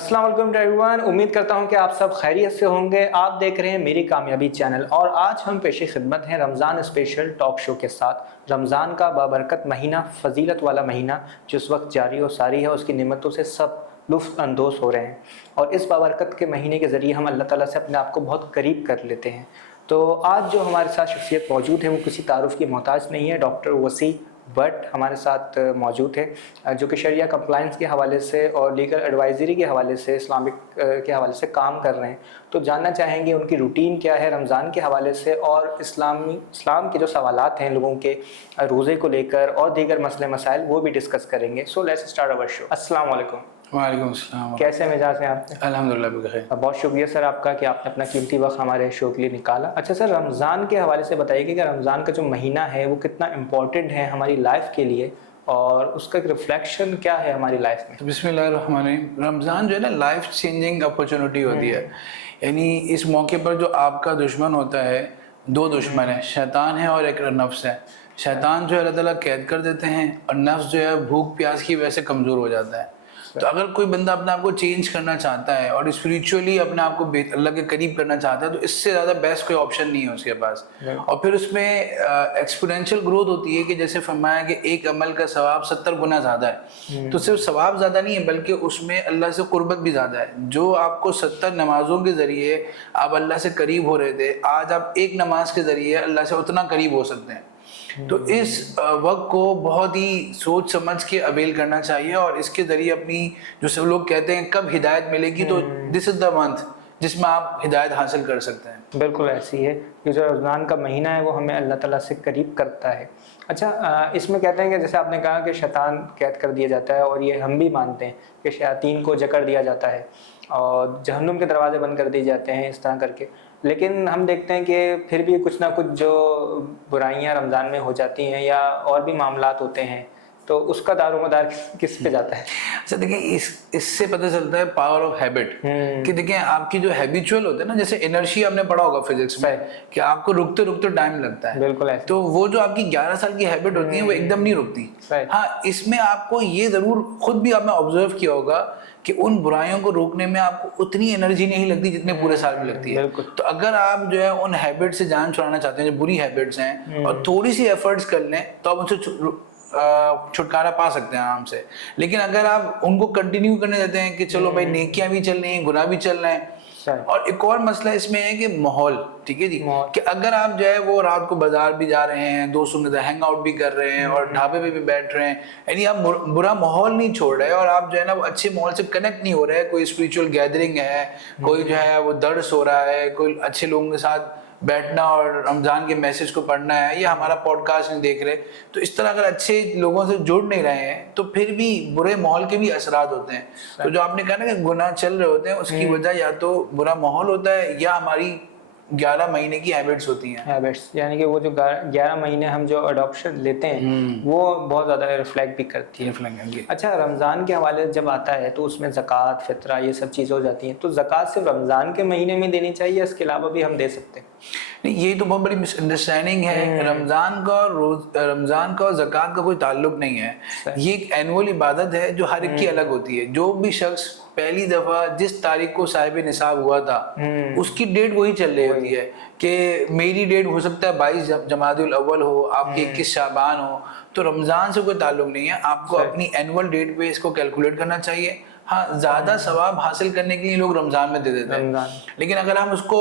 अस्सलाम वालेकुम एवरीवन, उम्मीद करता हूं कि आप सब खैरियत से होंगे। आप देख रहे हैं मेरी कामयाबी चैनल और आज हम पेश खिदमत हैं रमज़ान स्पेशल टॉक शो के साथ। रमज़ान का बाबरकत महीना, फजीलत वाला महीना जो इस वक्त जारी और सारी है, उसकी नेमतों से सब लुत्फ़ अंदोज़ हो रहे हैं और इस बाबरकत के महीने के ज़रिए हम अल्लाह ताला से अपने आप को बहुत करीब कर लेते हैं। तो आज जो हमारे साथ शख्सियत मौजूद है वो किसी तारुफ़ की मोहताज नहीं है। डॉक्टर वसी बट हमारे साथ मौजूद है जो कि शरिया कंप्लाइंस के हवाले से और लीगल एडवाइज़री के हवाले से, इस्लामिक के हवाले से काम कर रहे हैं। तो जानना चाहेंगे उनकी रूटीन क्या है रमज़ान के हवाले से और इस्लाम के जो सवालात हैं लोगों के रोज़े को लेकर और दीगर मसले मसाइल वो भी डिस्कस करेंगे। So let's start our show. अस्सलाम वालेकुम। वालेकुम अस्सलाम। कैसे मिजाज हैं आप? अल्हम्दुलिल्लाह बखैर। बहुत शुक्रिया सर आपका कि आपने अपना कीमती वक्त हमारे शो के लिए निकाला। अच्छा सर, रमज़ान के हवाले से बताइए कि रमज़ान का जो महीना है वो कितना इम्पोर्टेंट है हमारी लाइफ के लिए और उसका एक रिफ्लेक्शन क्या है हमारी लाइफ में? बिस्मिल्लाहिर्रहमानिर्रहीम। रमज़ान जो है ना लाइफ चेंजिंग अपॉर्चुनिटी होती है। यानी इस मौके पर जो आपका दुश्मन होता है, दो दुश्मन है, शैतान है और एक नफ्स है। शैतान जो है अल्लाह ताला कैद कर देते हैं और नफ्स जो है भूख प्यास की वजह से कमज़ोर हो जाता है। तो अगर कोई बंदा अपने आप को चेंज करना चाहता है और स्पिरिचुअली अपने आप को अल्लाह के करीब करना चाहता है तो इससे ज़्यादा बेस्ट कोई ऑप्शन नहीं है उसके पास। और फिर उसमें एक्सपोनेंशियल ग्रोथ होती है कि जैसे फरमाया कि एक अमल का सवाब 70 गुना ज़्यादा है। तो सिर्फ सवाब ज़्यादा नहीं है बल्कि उसमें अल्लाह से कुर्बत भी ज़्यादा है। जो आपको 70 नमाजों के ज़रिए आप अल्लाह से करीब हो रहे थे, आज आप एक नमाज के ज़रिए अल्लाह से उतना करीब हो सकते हैं। तो इस वक्त को बहुत ही सोच समझ के अवेल करना चाहिए और इसके ज़रिए अपनी, जो सब लोग कहते हैं कब हिदायत मिलेगी, तो दिस इज़ द मंथ जिसमें आप हिदायत हासिल कर सकते हैं। बिल्कुल ऐसी है कि जो रमज़ान का महीना है वो हमें अल्लाह ताला से करीब करता है। अच्छा, इसमें कहते हैं कि जैसे आपने कहा कि शैतान कैद कर दिया जाता है और ये हम भी मानते हैं कि शयातीन को जकड़ दिया जाता है और जहन्नुम के दरवाजे बंद कर दिए जाते हैं इस तरह करके। लेकिन हम देखते हैं कि फिर भी कुछ ना कुछ जो बुराइयां रमज़ान में हो जाती हैं या और भी मामलात होते हैं, तो उसका दारोमदार किस पे जाता है? अच्छा देखिए, इससे पता चलता है पावर ऑफ हैबिट कि देखिए आपकी जो हैबिचुअल होता है ना, जैसे एनर्जी आपने पढ़ा होगा फिजिक्स में कि आपको रुकते रुकते टाइम लगता है। बिल्कुल। तो वो जो आपकी 11 साल की हैबिट होती है वो एकदम नहीं रुकती। हाँ, इसमें आपको ये जरूर खुद भी आपने ऑब्जर्व किया होगा कि उन बुराइयों को रोकने में आपको उतनी एनर्जी नहीं लगती जितने पूरे साल में लगती है। तो अगर आप जो है उन हैबिट से जान छुड़ाना चाहते हैं, जो बुरी हैबिट्स हैं, और थोड़ी सी एफर्ट्स कर लें तो आप उनसे छुटकारा पा सकते हैं आराम से। लेकिन अगर आप उनको कंटिन्यू करने देते हैं कि चलो भाई नेकियां भी चल रही हैं, गुनाह भी चल रहे हैं। और एक और मसला इसमें है कि माहौल, ठीक है जी, कि अगर आप जो है वो रात को बाजार भी जा रहे हैं, दोस्तों के साथ हैंग आउट भी कर रहे हैं और ढाबे पे भी बैठ रहे हैं, यानी आप बुरा माहौल नहीं छोड़ रहे और आप जो है ना वो अच्छे माहौल से कनेक्ट नहीं हो रहे हैं, कोई स्पिरिचुअल गैदरिंग है, कोई जो है वो दर्स हो रहा है, कोई अच्छे लोगों के साथ बैठना और रमज़ान के मैसेज को पढ़ना है, या हमारा पॉडकास्ट नहीं देख रहे, तो इस तरह अगर अच्छे लोगों से जुड़ नहीं रहे हैं तो फिर भी बुरे माहौल के भी असरात होते हैं। तो जो आपने कहा ना कि गुनाह चल रहे होते हैं, उसकी वजह या तो बुरा माहौल होता है या हमारी 11 महीने की हैबिट्स होती हैं। हैबिट्स यानी कि वो जो 11 महीने हम जो अडॉप्शन लेते हैं वो बहुत ज़्यादा रिफ्लेक्ट भी करती है। अच्छा, रमज़ान के हवाले से जब आता है तो उसमें ज़कात, फितरा, ये सब चीज़ें हो जाती हैं। तो ज़कात सिर्फ रमज़ान के महीने में देनी चाहिए, इसके अलावा भी हम दे सकते हैं? नहीं, ये तो बहुत बड़ी मिसअंडरस्टैंडिंग है। रमज़ान का और ज़कात का कोई ताल्लुक नहीं है। ये एक एनुअल इबादत है जो हर एक की अलग होती है। जो भी शख्स पहली दफ़ा जिस तारीख को साहिब निसाब हुआ था उसकी डेट वही चल रही होती है कि मेरी डेट हो सकता है 22 जमादुल अव्वल हो, आपकी 21 शाबान हो। तो रमज़ान से कोई ताल्लुक नहीं है। आपको अपनी एनुअल डेट पे इसको कैलकुलेट करना चाहिए। हाँ, ज़्यादा सवाब हासिल करने के लिए लोग रमज़ान में दे देते हैं, लेकिन अगर हम उसको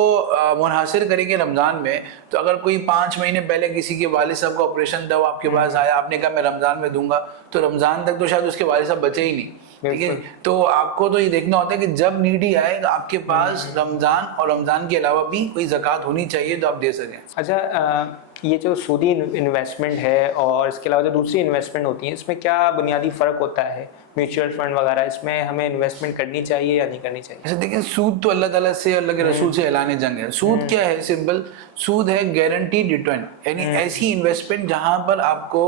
मुनहसर करेंगे रमज़ान में, तो अगर कोई 5 महीने पहले किसी के वालिद साहब का ऑपरेशन था, वो आपके पास आया, आपने कहा मैं रमज़ान में दूंगा, तो रमज़ान तक तो शायद उसके वालिद साहब बचे ही नहीं, ठीक है। तो आपको तो ये देखना होता है कि जब नीडी आए आपके पास रमज़ान और रमज़ान के अलावा भी कोई ज़कात होनी चाहिए तो आप दे सकें। अच्छा, ये जो सूदी इन्वेस्टमेंट है और इसके अलावा जो दूसरी इन्वेस्टमेंट होती है, इसमें क्या बुनियादी फ़र्क होता है? म्यूचुअल फंड वगैरह, इसमें हमें इन्वेस्टमेंट करनी चाहिए या नहीं करनी चाहिए? अच्छा देखिए, सूद तो अल्लाह ताला से, अल्लाह के रसूल से ऐलान जंग है। सूद क्या है? सिंपल, सूद है गारंटीड रिटर्न, यानी ऐसी इन्वेस्टमेंट जहां पर आपको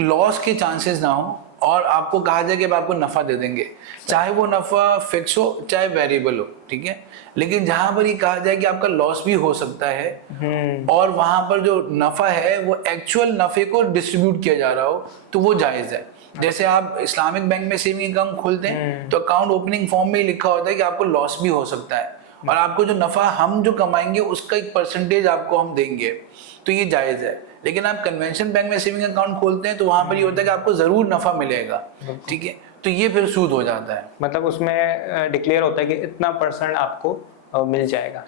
लॉस के चांसेस ना हो और आपको कहा जाए कि आपको नफा दे देंगे, चाहे वो नफा फिक्स हो चाहे वेरिएबल हो, ठीक है। लेकिन जहां पर ये कहा जाए कि आपका लॉस भी हो सकता है और वहां पर जो नफा है वो एक्चुअल नफे को डिस्ट्रीब्यूट किया जा रहा हो, तो वो जायज है। जैसे आप इस्लामिक बैंक में सेविंग अकाउंट खोलते हैं तो अकाउंट ओपनिंग फॉर्म में ही लिखा होता है कि आपको लॉस भी हो सकता है और आपको जो नफा हम जो कमाएंगे उसका एक परसेंटेज आपको हम देंगे, तो ये जायज़ है। लेकिन आप कन्वेंशन बैंक में सेविंग अकाउंट खोलते हैं तो वहां पर ये होता है कि आपको जरूर नफा मिलेगा, ठीक है, तो ये फिर सूद हो जाता है। मतलब उसमें डिक्लेयर होता है कि इतना % आपको मिल जाएगा।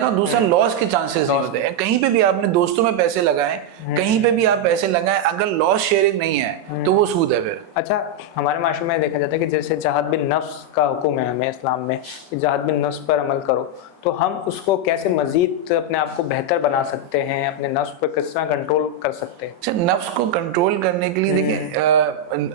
और दूसरा लॉस के चांसेस नहीं होते हैं। कहीं पे भी आपने दोस्तों में पैसे लगाए, कहीं पे भी आप पैसे लगाएं, अगर लॉस शेयरिंग नहीं है तो वो सूद है फिर। अच्छा, हमारे माशरे में देखा जाता है कि जैसे जहाद बिन नफ्स का हुक्म है हमें इस्लाम में कि जहाद बिन नफ्स पर अमल करो, तो हम उसको कैसे मजीद अपने आप को बेहतर बना सकते हैं, अपने नफ्स पर किस तरह कंट्रोल कर सकते हैं? अच्छा, नफ्स को कंट्रोल करने के लिए देखिए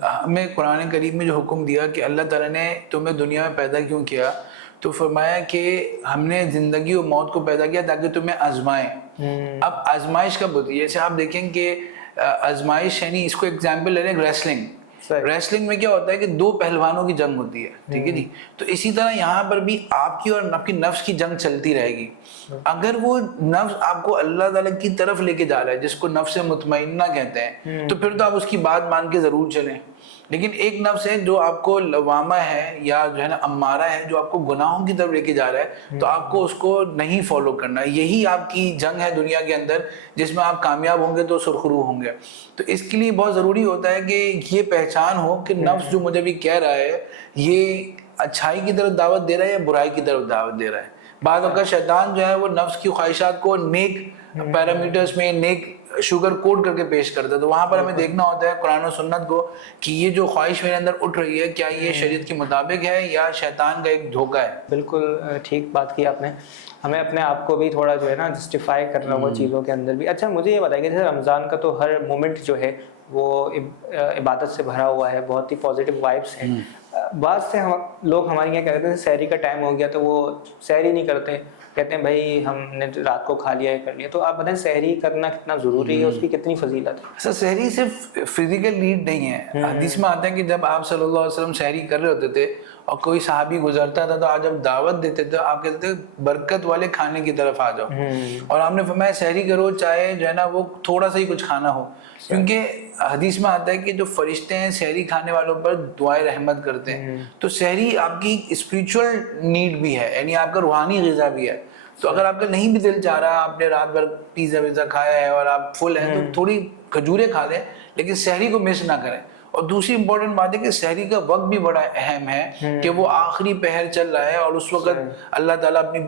हमें कुरान करीम में जो हुक्म दिया कि अल्लाह ताला ने तुम्हें दुनिया में पैदा क्यों किया, तो फरमाया कि हमने जिंदगी और मौत को पैदा किया ताकि तुम्हें आजमाएं। अब आजमाइश कब होती है? जैसे आप देखें कि आजमाइश यानी इसको एग्जाम्पल ले रहे हैं रेसलिंग में क्या होता है कि दो पहलवानों की जंग होती है, ठीक है जी। तो इसी तरह यहाँ पर भी आपकी और आपकी नफ्स की जंग चलती रहेगी। अगर वो नफ्स आपको अल्लाह ताला की तरफ लेके जा रहा है, जिसको नफ्स मुतमइन्ना कहते हैं, तो फिर तो आप उसकी बात मान के जरूर चलें। लेकिन एक नफ्स है जो आपको लवामा है या जो है ना अम्मारा है, जो आपको गुनाहों की तरफ लेके जा रहा है, तो आपको उसको नहीं फॉलो करना। यही आपकी जंग है दुनिया के अंदर, जिसमें आप कामयाब होंगे तो सुरखरू होंगे। तो इसके लिए बहुत ज़रूरी होता है कि ये पहचान हो कि नफ्स जो मुझे भी कह रहा है ये अच्छाई की तरफ दावत दे रहा है या बुराई की तरफ दावत दे रहा है। बाद अगर शैतान जो है वो नफ्स की ख्वाहिशात को नेक पैरामीटर्स में, नेक शुगर कोड करके पेश करता है, तो वहां पर हमें देखना होता है कुरान और सुन्नत को कि ये जो ख्वाहिश मेरे अंदर उठ रही है, क्या ये शरीयत के मुताबिक है या शैतान का एक धोखा है। बिल्कुल ठीक बात की आपने। हमें अपने आप को भी थोड़ा जो है ना जस्टिफाई करना वो चीज़ों के अंदर भी। अच्छा, मुझे ये बताइए, जैसे रमज़ान का तो हर मोमेंट जो है वो इबादत से भरा हुआ है, बहुत ही पॉजिटिव वाइब्स हैं। बाद से लोग हमारे यहाँ क्या कहते हैं, सहरी का टाइम हो गया तो वो सहरी नहीं करते, कहते हैं भाई हमने रात को खा लिया है, कर लिया। तो आप बताएं सहरी करना कितना ज़रूरी है, उसकी कितनी फजीलत है? सर, सहरी सिर्फ फिजिकल नीड नहीं है। हदीस में आता है कि जब आप सल्लल्लाहु अलैहि वसल्लम सहरी कर रहे होते थे और कोई सहाबी गुजरता था तो आज जब दावत देते थे आप कहते थे बरकत वाले खाने की तरफ आ जाओ। और आपने फरमाया सहरी करो, चाहे जो है ना वो थोड़ा सा ही कुछ खाना हो, क्योंकि हदीस में आता है कि जो फरिश्ते हैं सहरी खाने वालों पर दुआएं रहमत करते हैं। तो सहरी आपकी स्पिरिचुअल नीड भी है, यानी आपका रूहानी ग़िज़ा भी है। तो अगर आपका नहीं भी दिल चाह रहा, आपने रात भर पिज़्ज़ा विज़्ज़ा खाया है और आप फुल हैं, तो थोड़ी खजूरें खा लें, लेकिन सहरी को मिस ना करें। और दूसरी इंपॉर्टेंट बात है कि सहरी का वक्त भी बड़ा अहम है कि वो आखिरी पहर चल रहा है और उस वक्त अल्लाह ताला अपनी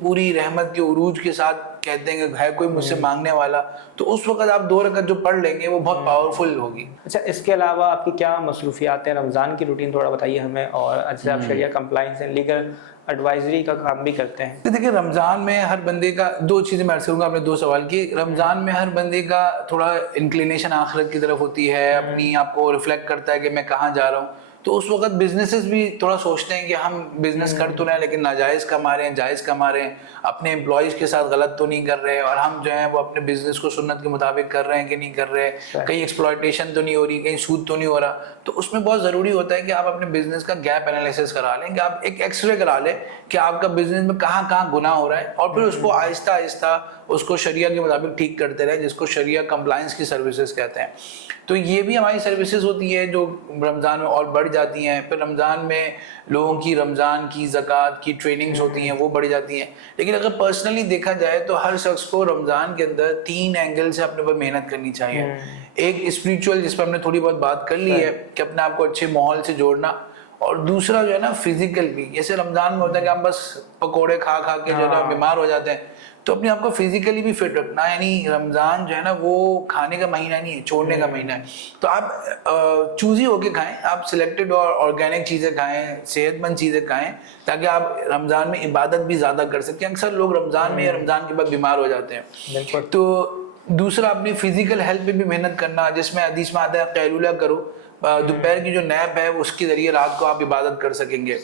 पूरी रहमत के उरूज के साथ कहते हैं कि है कोई मुझसे मांगने वाला, तो उस वक्त आप 2 रकअत जो पढ़ लेंगे वो बहुत पावरफुल होगी। अच्छा, इसके अलावा आपकी क्या मसरूफियात हैं? रमज़ान की रूटीन थोड़ा बताइए हमें। और अच्छा, आप शरिया कंप्लाइंस एंड लीगल एडवाइजरी का काम भी करते हैं। तो देखिए, रमज़ान में हर बंदे का 2 चीज़ें मैं अर्ज़ करूँगा, आपने 2 सवाल की। रमज़ान में हर बंदे का थोड़ा इंक्लिनेशन आखिरत की तरफ होती है, अपनी आपको रिफ्लेक्ट करता है कि मैं कहाँ जा रहा हूँ। तो उस वक्त बिजनेसेस भी थोड़ा सोचते हैं कि हम बिजनेस कर तो रहे हैं लेकिन नाजायज़ कमा रहे हैं, जायज़ कमा रहे हैं, अपने एम्प्लॉयज़ के साथ गलत तो नहीं कर रहे, और हम जो है वो अपने बिजनेस को सुन्नत के मुताबिक कर रहे हैं कि नहीं कर रहे, कहीं एक्सप्लॉयटेशन तो नहीं हो रही, कहीं सूद तो नहीं हो रहा। तो उसमें बहुत ज़रूरी होता है कि आप अपने बिजनेस का गैप एनालिसिस करा लें, कि आप एक एक्सरे करा लें कि आपका बिजनेस में कहाँ कहाँ गुनाह हो रहा है, और फिर उसको आहिस्ता आहिस्ता उसको शरिया के मुताबिक ठीक करते रहे, जिसको शरिया कंप्लायंस की सर्विसेज कहते हैं। तो ये भी हमारी सर्विसेज होती है जो रमज़ान में और बढ़ जाती हैं। फिर रमज़ान में लोगों की रमज़ान की ज़कात की ट्रेनिंग्स होती हैं, वो बढ़ जाती हैं। लेकिन अगर पर्सनली देखा जाए तो हर शख्स को रमज़ान के अंदर 3 एंगल से अपने ऊपर मेहनत करनी चाहिए। एक स्पिरिचुअल, जिस पर हमने थोड़ी बहुत बात कर ली है कि अपने आप को अच्छे माहौल से जोड़ना, और दूसरा जो है ना फिजिकल भी। जैसे रमज़ान में होता है कि हम बस पकोड़े खा खा के जो है ना बीमार हो जाते हैं, तो अपने आप को फिजिकली भी फिट रखना। यानी रमज़ान जो है ना वो खाने का महीना नहीं है, छोड़ने का महीना है। तो आप चूजी होके खाएं, आप सिलेक्टेड और ऑर्गेनिक चीज़ें खाएं, सेहतमंद चीज़ें खाएं, ताकि आप रमज़ान में इबादत भी ज़्यादा कर सकें। अक्सर लोग रमज़ान में या रमज़ान के बाद बीमार हो जाते हैं। तो दूसरा अपनी फिजिकल हेल्थ पे भी मेहनत करना, जिसमें हदीस में आता है कैलूला करो, दोपहर की जो नैप है उसके जरिए रात को आप इबादत कर सकेंगे।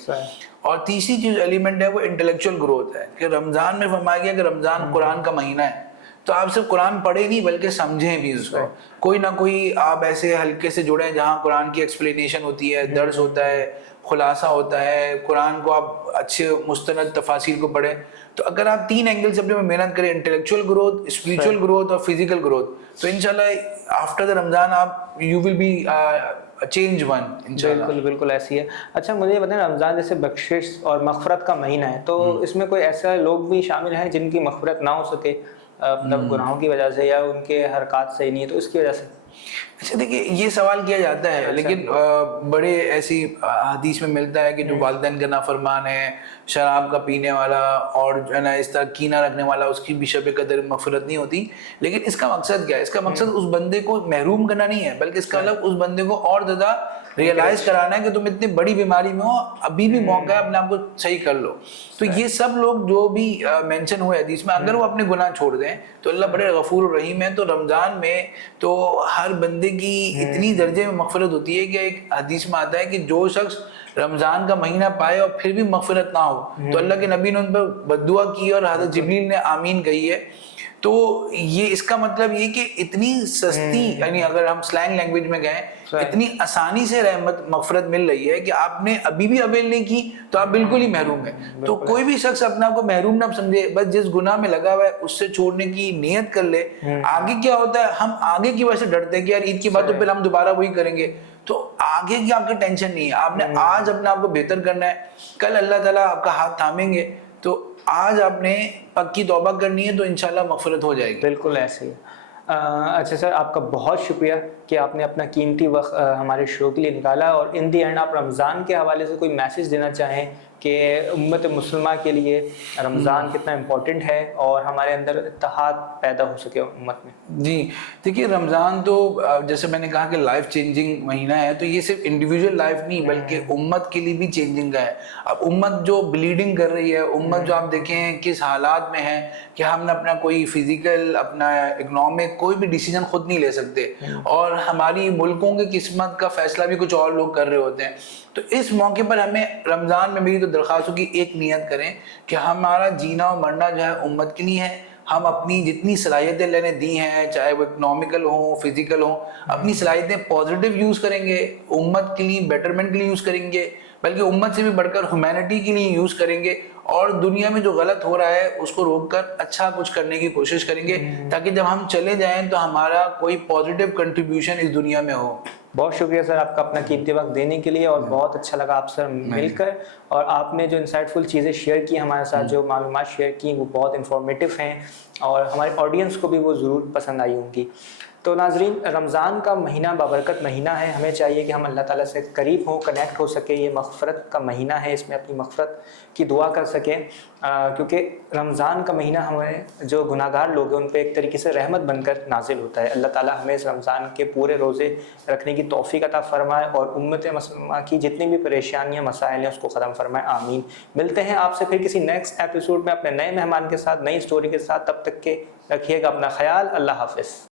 और तीसरी चीज एलिमेंट है वो इंटेलेक्चुअल ग्रोथ है, कि रमजान में फरमाया गया कि रमजान कुरान का महीना है, तो आप सिर्फ कुरान पढ़े नहीं बल्कि समझें भी उसको। कोई ना कोई आप ऐसे हल्के से जुड़े जहाँ कुरान की एक्सप्लेनेशन होती है, दर्स होता है, खुलासा होता है, कुरान को आप अच्छे मुस्तनद तफासिर को पढ़ें। तो अगर आप 3 एंगल से अपने में मेहनत करें, इंटेलेक्चुअल ग्रोथ, स्पिरिचुअल ग्रोथ और फिजिकल ग्रोथ, तो इंशाल्लाह आफ्टर द रमजान आप you will be change one इंशाल्लाह. बिल्कुल बिल्कुल ऐसी है. अच्छा मुझे बताएं, रमज़ान जैसे बख्शिश और मग़फ़रत का महीना है, तो इसमें कोई ऐसा लोग भी शामिल हैं जिनकी मग़फ़रत ना हो सके, मतलब गुनाहों की वजह से या उनके हरकत सही नहीं है, तो इसकी वजह से? अच्छा देखिए, ये सवाल किया जाता है. अच्छा. लेकिन बड़े ऐसी हदीस में मिलता है कि जो वालिदैन का नाफरमान है, शराब का पीने वाला और जो है ना इस तरह कीना रखने वाला, उसकी भी शब कदर मग़फ़िरत नहीं होती. लेकिन इसका मकसद क्या है? इसका मकसद उस बंदे को महरूम करना नहीं है, बल्कि इसका मतलब उस बंदे को और ज़्यादा रियलाइज कराना है कि तुम इतनी बड़ी बीमारी में हो, अभी भी मौका है, अपने आप को सही कर लो. तो ये सब लोग जो भी मेंशन हुए हदीस में, अगर वो अपने गुनाह छोड़ दें तो अल्लाह बड़े गफूर और रहीम है. तो रमज़ान में तो हर बंदे की इतनी दर्जे में मग़फ़िरत होती है कि एक हदीस में आता है कि जो शख्स रमज़ान का महीना पाए और फिर भी मग़फ़िरत ना हो, तो अल्लाह के नबी ने उन पर बद्दुआ की और हज़रत जिब्रील ने आमीन कही है. तो ये इसका मतलब ये कि इतनी सस्ती, यानी अगर हम स्लैंग लैंग्वेज में गए, इतनी आसानी से रहमत मग़फ़िरत मिल रही है कि आपने अभी भी अवेल नहीं की तो आप बिल्कुल ही महरूम है. तो कोई भी शख्स अपने आप को महरूम ना समझे, बस जिस गुनाह में लगा हुआ है उससे छोड़ने की नियत कर ले. आगे क्या होता है, हम आगे की वजह से डरते हैं कि यार ईद के बाद तो फिर हम दोबारा वही करेंगे. तो आगे की आपकी टेंशन नहीं है, आपने आज अपने आप को बेहतर करना है, कल अल्लाह ताला आपका हाथ थामेंगे. तो आज आपने पक्की तौबा करनी है तो इंशाल्लाह मग़फ़िरत हो जाएगी. बिल्कुल ऐसे ही. अच्छा सर, आपका बहुत शुक्रिया कि आपने अपना कीमती वक्त हमारे शो के लिए निकाला, और इन दी एंड आप रमज़ान के हवाले से कोई मैसेज देना चाहें कि उम्मत मुसलमान के लिए रमज़ान कितना इम्पोर्टेंट है और हमारे अंदर इत्तेहाद पैदा हो सके उम्मत में. जी देखिए, रमज़ान तो जैसे मैंने कहा कि लाइफ चेंजिंग महीना है, तो ये सिर्फ इंडिविजुअल लाइफ नहीं बल्कि उम्मत के लिए भी चेंजिंग का है. अब उम्मत जो ब्लीडिंग कर रही है, उम्मत जो आप देखें किस हालात में है कि हम अपना कोई फिजिकल, अपना इकोनॉमिक कोई भी डिसीजन खुद नहीं ले सकते, और हमारी मुल्कों की किस्मत का फैसला भी कुछ और लोग कर रहे होते हैं. तो इस मौके पर हमें रमज़ान में मेरी तो दरख्वास्त होगी, एक नियत करें कि हमारा जीना और मरना जो है उम्मत के लिए है. हम अपनी जितनी सलाहियतें लेने दी हैं, चाहे वो इकोनॉमिकल हो, फिजिकल हो, अपनी सलाहियतें पॉजिटिव यूज़ करेंगे, उम्मत के लिए बेटरमेंट के लिए यूज़ करेंगे, बल्कि उम्मत से भी बढ़कर ह्यूमैनिटी के लिए यूज़ करेंगे, और दुनिया में जो गलत हो रहा है उसको रोककर अच्छा कुछ करने की कोशिश करेंगे, ताकि जब हम चले जाएं तो हमारा कोई पॉजिटिव कंट्रीब्यूशन इस दुनिया में हो. बहुत शुक्रिया सर आपका अपना कीमती वक्त देने के लिए, और बहुत अच्छा लगा आपसे मिलकर, और आपने जो इंसाइटफुल चीज़ें शेयर की हमारे साथ, जो मालूमात शेयर की, वो बहुत इंफॉर्मेटिव हैं और हमारे ऑडियंस को भी वो ज़रूर पसंद आई होंगी. तो नाजरीन, रमज़ान का महीना बाबरकत महीना है. हमें चाहिए कि हम अल्लाह ताला से करीब हों, कनेक्ट हो सके. ये मग़फ़िरत का महीना है, इसमें अपनी मग़फ़िरत की दुआ कर सकें, क्योंकि रमज़ान का महीना हमें जो गुनाहगार लोग हैं उन पे एक तरीके से रहमत बनकर नाजिल होता है. अल्लाह ताला हमें इस रमज़ान के पूरे रोज़े रखने की तौफ़ीक़ अता फ़रमाए और उम्मत मुस्लिमा की जितनी भी परेशानियाँ मसाइल हैं उसको ख़त्म फ़रमाए. आमीन. मिलते हैं आपसे फिर किसी नेक्स्ट एपिसोड में अपने नए मेहमान के साथ, नई स्टोरी के साथ. तब तक के रखिएगा अपना ख्याल. अल्लाह हाफ़िज़.